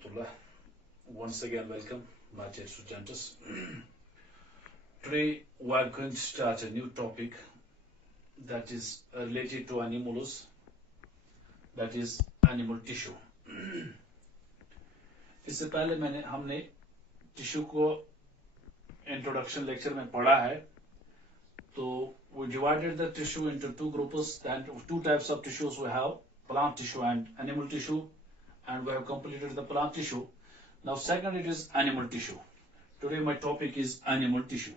warahmatullah. Once again, welcome, my dear students. Today, we are going to start a new topic that is related to animals, that is animal tissue. इससे पहले हमने tissue को introduction lecture में पढ़ा है. तो we divided the tissue into two groups. Then two types of tissues we have: plant tissue and animal tissue. And we have completed the plant tissue. Now second, it is animal tissue. Today my topic is animal tissue.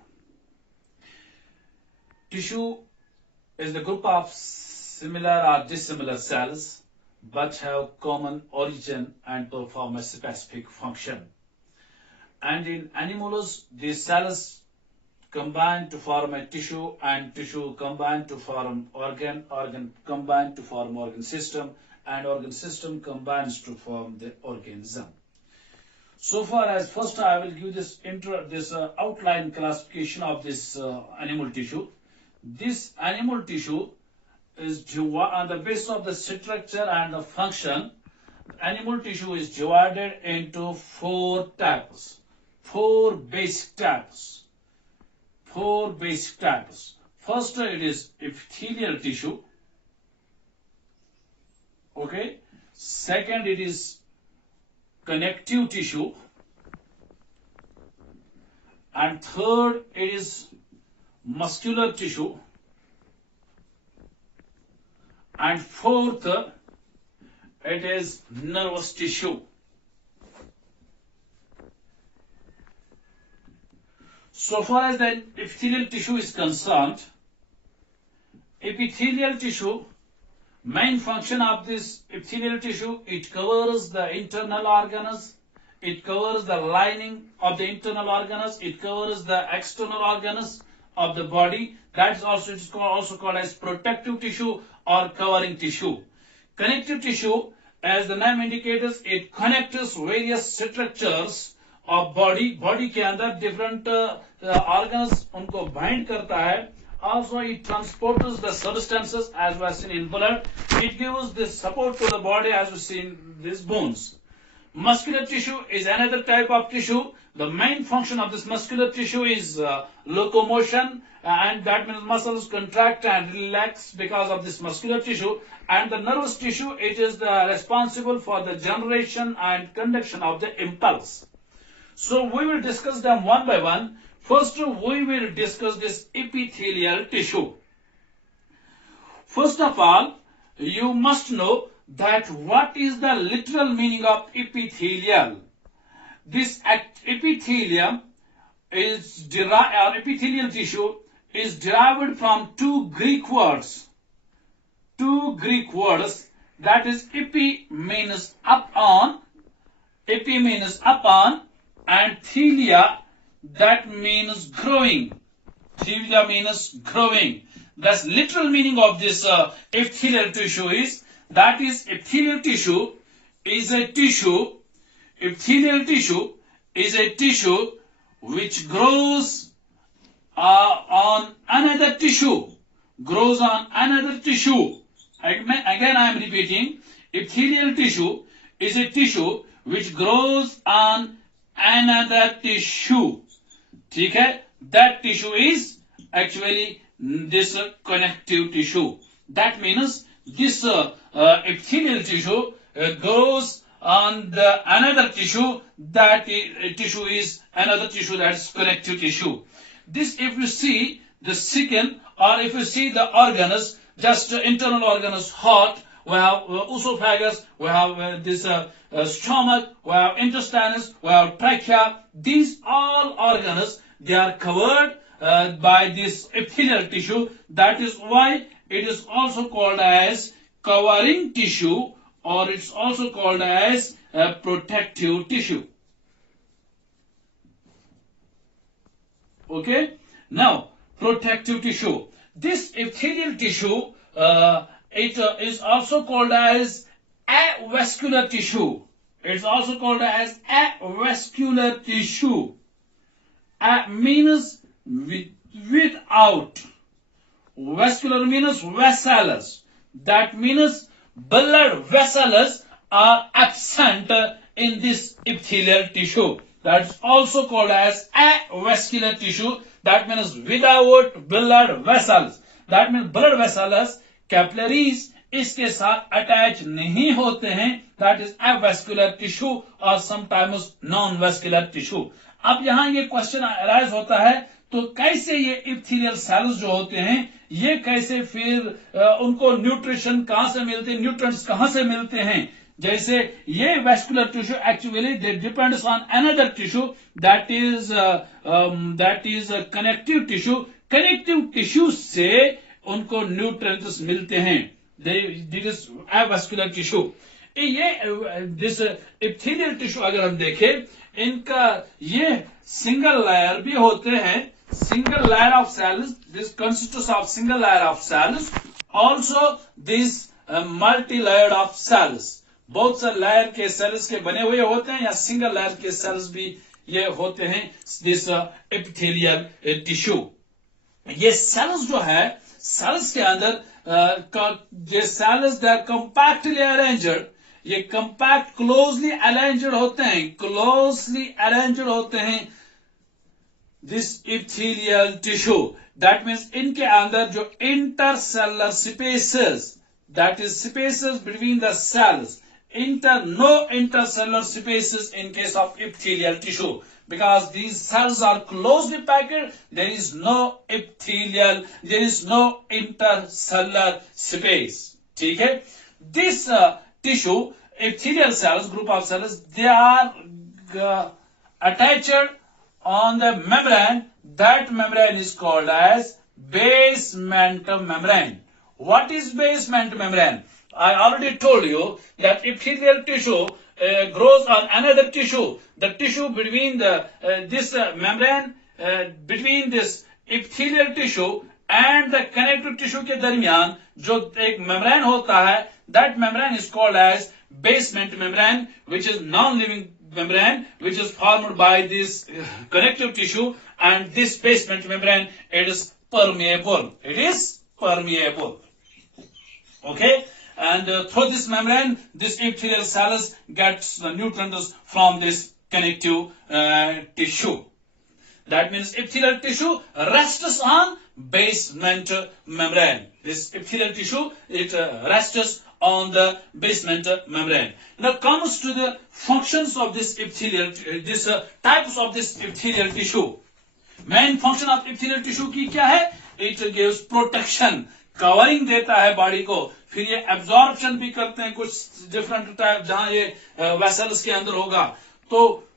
Tissue is the group of similar or dissimilar cells but have common origin and perform a specific function. And in animals, these cells combine to form a tissue, and tissue combine to form organ combine to form organ system, and organ system combines to form the organism. So far as first I will give this outline classification of this animal tissue. This animal tissue is on the basis of the structure and the function. Animal tissue is divided into four basic types. First, it is epithelial tissue. Okay. Second, it is connective tissue. And third, it is muscular tissue. And fourth, it is nervous tissue. So far as the epithelial tissue is concerned, epithelial tissue, main function of this epithelial tissue, it covers the internal organs, it covers the lining of the internal organs, it covers the external organs of the body. That is also called as protective tissue or covering tissue. Connective tissue, as the name indicates, it connects various structures of body. Body के अंदर different organs उनको bind करता है. Also, it transports the substances as we have seen in blood. It gives this support to the body as we see in these bones. Muscular tissue is another type of tissue. The main function of this muscular tissue is locomotion, and that means muscles contract and relax because of this muscular tissue. And the nervous tissue, it is responsible for the generation and conduction of the impulse. So we will discuss them one by one. First, we will discuss this epithelial tissue. First of all, you must know that what is the literal meaning of epithelial. This epithelium is epithelial tissue is derived from two Greek words. That is, epi means upon, and thelia, that means growing. Thelia means growing. Thus, literal meaning of this epithelial tissue is, that is, epithelial tissue is a tissue which grows on another tissue. Again, I am repeating. Epithelial tissue is a tissue which grows on another tissue. ठीक है? That tissue is actually this connective tissue. That means this epithelial tissue grows on the another tissue. That tissue is another tissue, that is connective tissue. This, if you see the skin, or if you see the organs, just internal organs, heart, we have esophagus, we have this stomach, we have intestines, we have trachea. These all organs, they are covered by this epithelial tissue. That is why it is also called as covering tissue, or it's also called as protective tissue. Okay? Now, protective tissue. This epithelial tissue, it is also called as avascular tissue. It's also called as avascular tissue. Means without. Vascular means vessels. That means blood vessels are absent in this epithelial tissue. That's also called as avascular tissue. That means without blood vessels. That means blood vessels, capillaries इसके साथ attach नहीं होते हैं. That is avascular tissue or sometimes non-vascular tissue. अब यहां ये question arise होता है, तो कैसे ये इप्थीलियल सेल्स जो होते हैं, ये कैसे फिर उनको न्यूट्रिशन कहां से मिलते हैं, न्यूट्रिएंट्स कहां से मिलते हैं. जैसे ये vascular tissue actually they depends on another tissue that is connective tissue. Connective tissue से उनको न्यूट्रिएंट्स मिलते हैं. This is avascular tissue. ये दिस इप्थीलियल टिश्यू अगर हम देखें, इनका ये सिंगल लेयर भी होते हैं. Single layer of cells, this consists of single layer of cells. Also this multi layer of cells. बहुत से लेयर के सेल्स के बने हुए होते हैं, या सिंगल लेयर के सेल्स भी ये होते हैं. This epithelial tissue. ये सेल्स जो है, सेल्स के अंदर ये cells they are compactly arranged. ये कंपैक्ट क्लोजली अरेंज्ड होते हैं, क्लोजली अरेंज्ड होते हैं. This epithelial tissue, that means इनके अंदर जो intercellular spaces, that is spaces between the cells, no intercellular spaces in case of epithelial tissue, because these cells are closely packed. There is no epithelial, there is no intercellular space. ठीक है. This tissue, epithelial cells, group of cells, they are attached on the membrane. That membrane is called as basement membrane. What is basement membrane? I already told you that epithelial tissue grows on another tissue. The tissue between this membrane, between this epithelial tissue and the connective tissue के दरमियान जो एक membrane होता है, that membrane is called as basement membrane, which is non-living membrane, which is formed by this connective tissue. And this basement membrane, it is permeable. It is permeable. Okay. And through this membrane, this epithelial cells gets the nutrients from this connective tissue. That means epithelial tissue rests on basement membrane. This epithelial tissue, it rests on the basement membrane. Now comes to the functions of this epithelial, types of this epithelial tissue. Main function of epithelial tissue की क्या है? It gives protection, covering देता है body को. फिर ये absorption भी करते हैं कुछ डिफरेंट टाइप, जहां ये वेसल्स के अंदर होगा. तो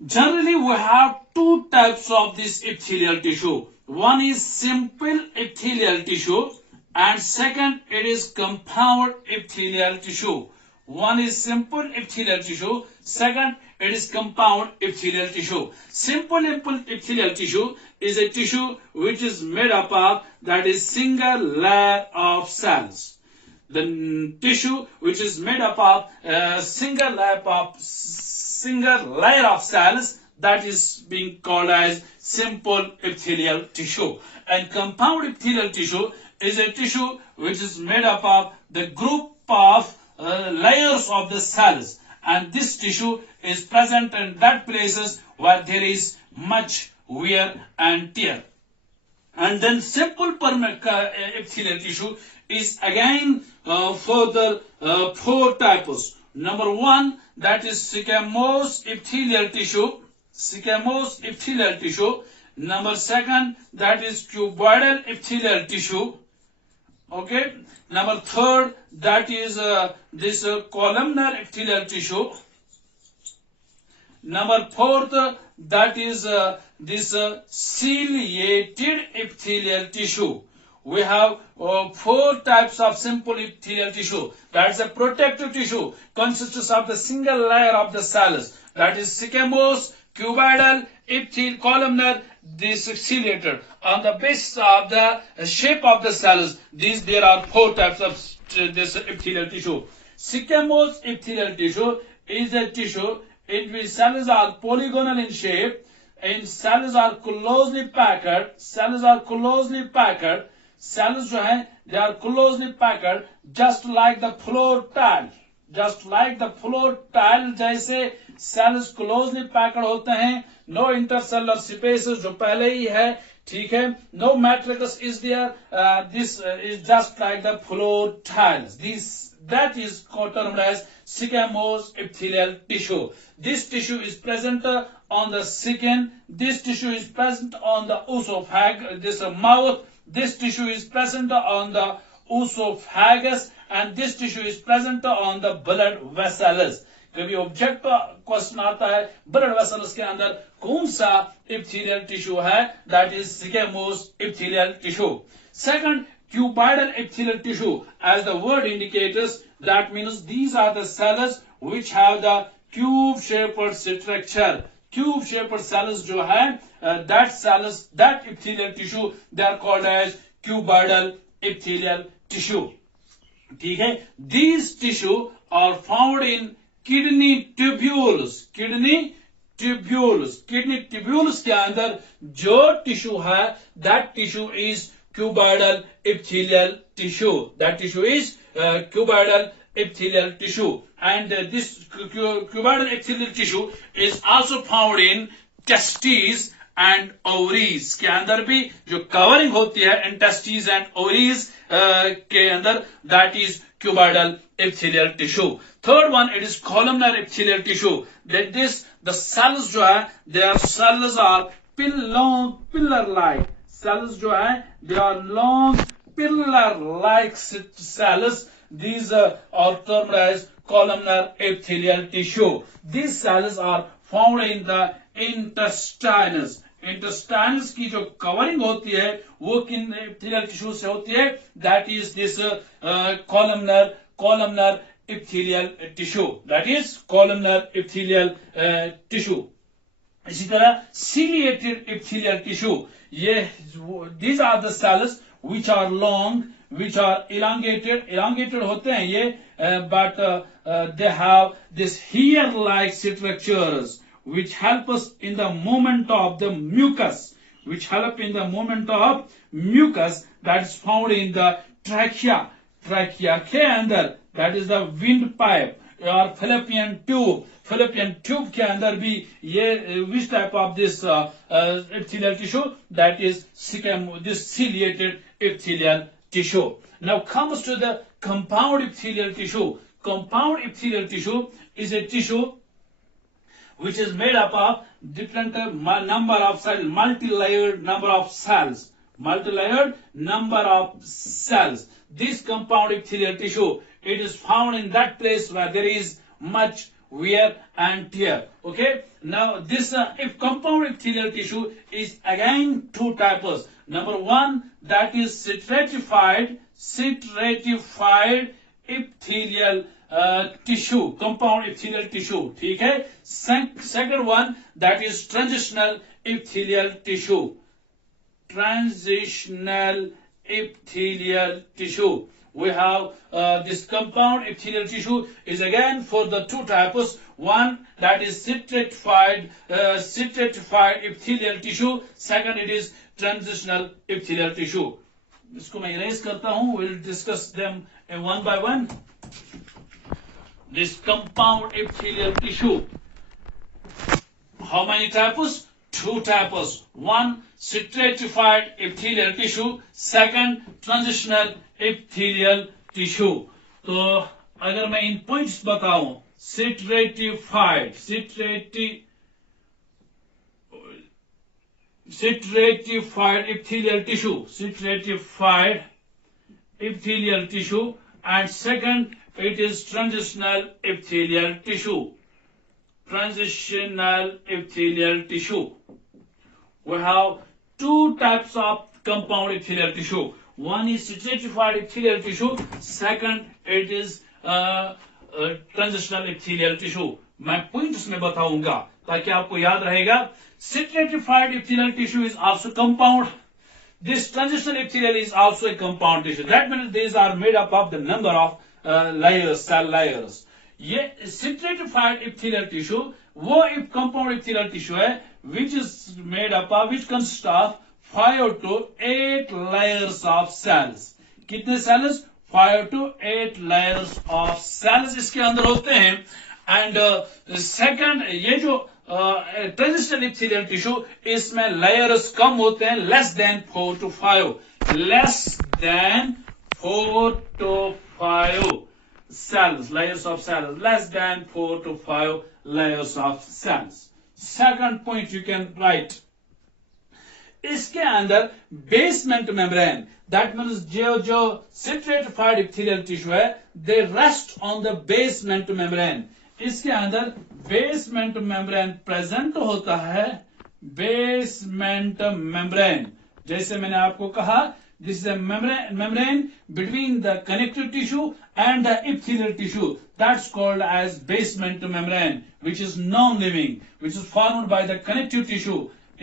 generally we have two types of this epithelial tissue. One is simple epithelial tissue and second it is compound epithelial tissue. One is simple epithelial tissue, second it is compound epithelial tissue. Simple epithelial tissue is a tissue which is made up of, that is, single layer of cells. The tissue which is made up of single layer of cells, that is being called as simple epithelial tissue. And compound epithelial tissue is a tissue which is made up of the group of layers of the cells, and this tissue is present in that places where there is much wear and tear. And then simple epithelial tissue is again further four types. Number one, that is squamous epithelial tissue. Squamous epithelial tissue. Number second, that is cuboidal epithelial tissue. Okay. Number third, that is this columnar epithelial tissue. Number fourth, that is this ciliated epithelial tissue. We have four types of simple epithelial tissue. That is a protective tissue, consists of the single layer of the cells. That is squamous, cuboidal, epithelial, columnar, this ciliated. On the basis of the shape of the cells, there are four types of this epithelial tissue. Squamous epithelial tissue is a tissue in which cells are polygonal in shape, and cells are closely packed. Cells are closely packed. Cells जो हैं, they are closely packed just like the floor tile. just like the floor tile जैसे cells closely packed होते हैं, no intercellular spaces जो पहले ही है, ठीक है, no matrix is there, this is just like the floor tiles. That is termed as squamous epithelial tissue. This tissue is present on the skin. This tissue is present on the esophagus, this mouth. This tissue is present on the esophagus, and this tissue is present on the blood vessels. कभी object question आता है blood vessels के अंदर कौन सा epithelial tissue है, that is squamous epithelial tissue. Second, cuboidal epithelial tissue, as the word indicates, that means these are the cells which have the cube shaped structure. Cube shaped cells जो है, that epithelial tissue, they are called as cuboidal epithelial tissue. ठीक है, these tissue are found in kidney tubules. Kidney tubules के अंदर जो tissue है, that tissue is cuboidal epithelial tissue. That tissue is cuboidal epithelial tissue, and this cuboidal epithelial tissue is also found in testes and ovaries. के अंदर भी जो covering होती है intestines and ovaries के अंदर, that is cuboidal epithelial tissue. Third one, it is columnar epithelial tissue. That this, the cells जो है, their cells are pillar-like. Cells जो है, they are long pillar-like cells. These are termed as columnar epithelial tissue. These cells are found in the intestines. Intestines की जो covering होती है वो किन epithelial tissue से होती है, that is this columnar epithelial tissue. That is columnar epithelial tissue. इसी तरह ciliated epithelial tissue, these are the cells which are long, which are elongated होते हैं ये, but they have this hair-like structures which help us in the movement of the mucus, that is found in the trachea के अंदर, that is the windpipe or fallopian tube. Fallopian tube के अंदर भी ये which type of this epithelial tissue, that is this ciliated epithelial tissue. Now comes to the compound epithelial tissue. Compound epithelial tissue is a tissue which is made up of different number of cells, multi-layered number of cells. This compound epithelial tissue, it is found in that place where there is much wear and tear. Okay, now this if compound epithelial tissue is again two types. Number one, that is stratified epithelial tissue, compound epithelial tissue. ठीक है. Second one, that is transitional epithelial tissue. We have this compound epithelial tissue is again for the two types. One, that is stratified epithelial tissue. Second, it is transitional epithelial tissue. इसको मैं erase करता हूँ. We'll discuss them one by one. This compound epithelial tissue. How many types? Two types. One, stratified epithelial tissue. Second, transitional epithelial tissue. तो अगर मैं इन points बताऊं, stratified epithelial tissue, and second, it is transitional epithelial tissue. We have two types of compound epithelial tissue. One is stratified epithelial tissue. Second, it is transitional epithelial tissue. मैं points में बताऊंगा ताकि आपको याद रहेगा. Stratified epithelial tissue is also compound. This transitional epithelial is also a compound tissue. That means these are made up of the number of layers, cell layers. ये stratified epithelial tissue वो एक compound epithelial tissue है which is made up of, which consists of 5 to 8 layers of cells. कितने cells? 5 to 8 layers of cells इसके अंदर होते हैं. And second, ये जो ट्रांजिशनल इप्थेलियल टिश्यू, इसमें लेयर्स कम होते हैं, less than 4 to 5, less than 4 to 5 cells, layers of cells, less than 4 to 5 layers of cells. Second point you can write. इसके अंदर बेसमेंट मेम्ब्रेन, दैट मीन्स जो स्ट्रेटिफाइड इप्थेलियल टिश्यू है, they rest on the basement membrane. इसके अंदर basement membrane present होता है. Basement membrane, जैसे मैंने आपको कहा, this is a membrane between the connective tissue and the epithelial tissue, that's called as basement membrane, which is non-living, which is formed by the connective tissue.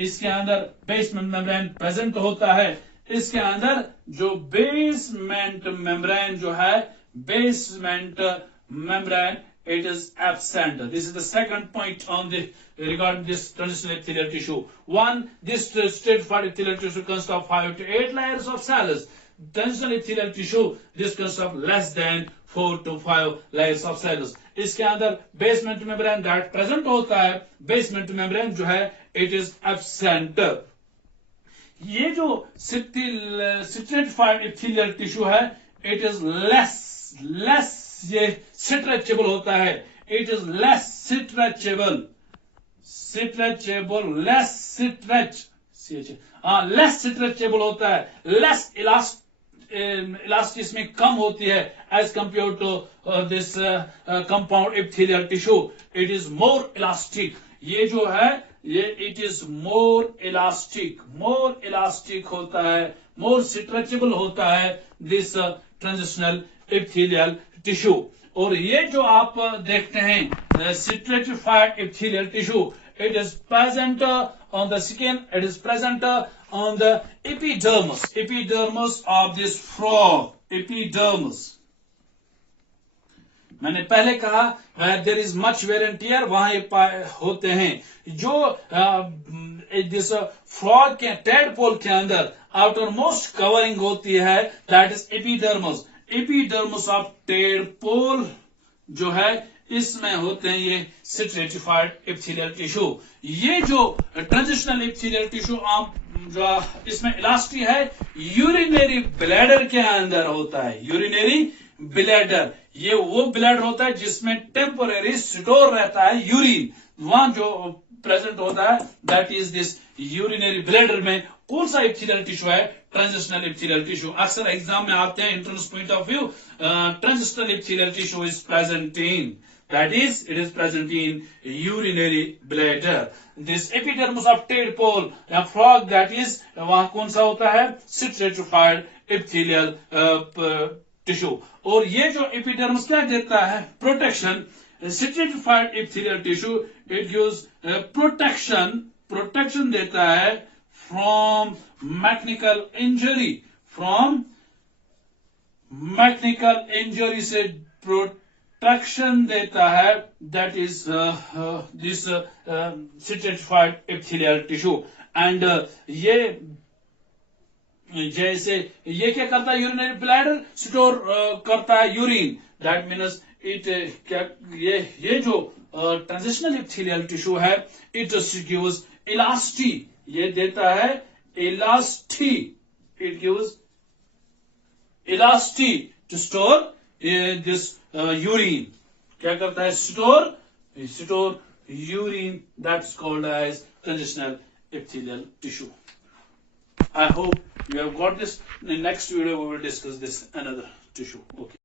इसके अंदर basement membrane present होता है. इसके अंदर जो basement membrane जो है, basement membrane, it is absent. This is the second point on the regarding this transitional epithelial tissue. One, this stratified epithelial tissue consists of 5 to 8 layers of cells. Transitional epithelial tissue, this consists of less than 4 to 5 layers of cells. इसके अंदर basement membrane that present होता है, basement membrane जो है, it is absent. ये जो stratified epithelial tissue है, it is less ये स्ट्रेचेबल होता है. It is less stretchable, less stretchable होता है, लेस इलास्टिक इसमें कम होती है as compare to this compound epithelial tissue. It is more elastic. ये जो है, ये इट इज मोर इलास्टिक होता है, मोर स्ट्रेचेबल होता है दिस ट्रांजिशनल एपिथेलियल टिश्यू. और ये जो आप देखते हैं stratified epithelial tissue, it is present on the skin, it is present on the epidermis of this frog. Epidermis, मैंने पहले कहा there is much wear and tear, वहां ये होते हैं. जो दिस फ्रॉग के टेडपोल के अंदर आउटर मोस्ट कवरिंग होती है, that is epidermis. Epidermis of tadpole जो है, इसमें होते हैं ये स्ट्रेटिफाइड एपिथेलियल टिश्यू. ये जो ट्रांजिशनल एपिथेलियल टिश्यू जो इसमें इलास्टी है, यूरिनरी ब्लैडर के अंदर होता है. यूरिनरी ब्लैडर, ये वो ब्लैडर होता है जिसमें टेम्पोररी स्टोर रहता है यूरिन. वहां जो प्रेजेंट होता है, that is this urinary bladder में कौन सा एपिथेलियल टिश्यू है? Transitional epithelial tissue. अक्सर एग्जाम में आते हैं entrance point of view, transitional epithelial tissue is present in, that is, it is present in urinary bladder. This epidermis of tadpole, a frog, that is, वहां कौन सा होता है? stratified epithelial tissue. और ये जो epidermis क्या देता है? protection. Stratified epithelial tissue, it gives protection देता है from mechanical injury से protection देता है, that is this stratified epithelial tissue. and ये जैसे ये क्या करता है? यूरिनरी ब्लैडर स्टोर करता है यूरिन. दैट मीन्स इट क्या, ये जो ट्रांजिशनल एपिथेलियल टिश्यू है, इट गिव्स इलास्टी, ये देता है elasticity. It gives elasticity to store this urine. क्या करता है? Store urine. That's called as transitional epithelial tissue. I hope you have got this. In the next video we will discuss this another tissue. Okay.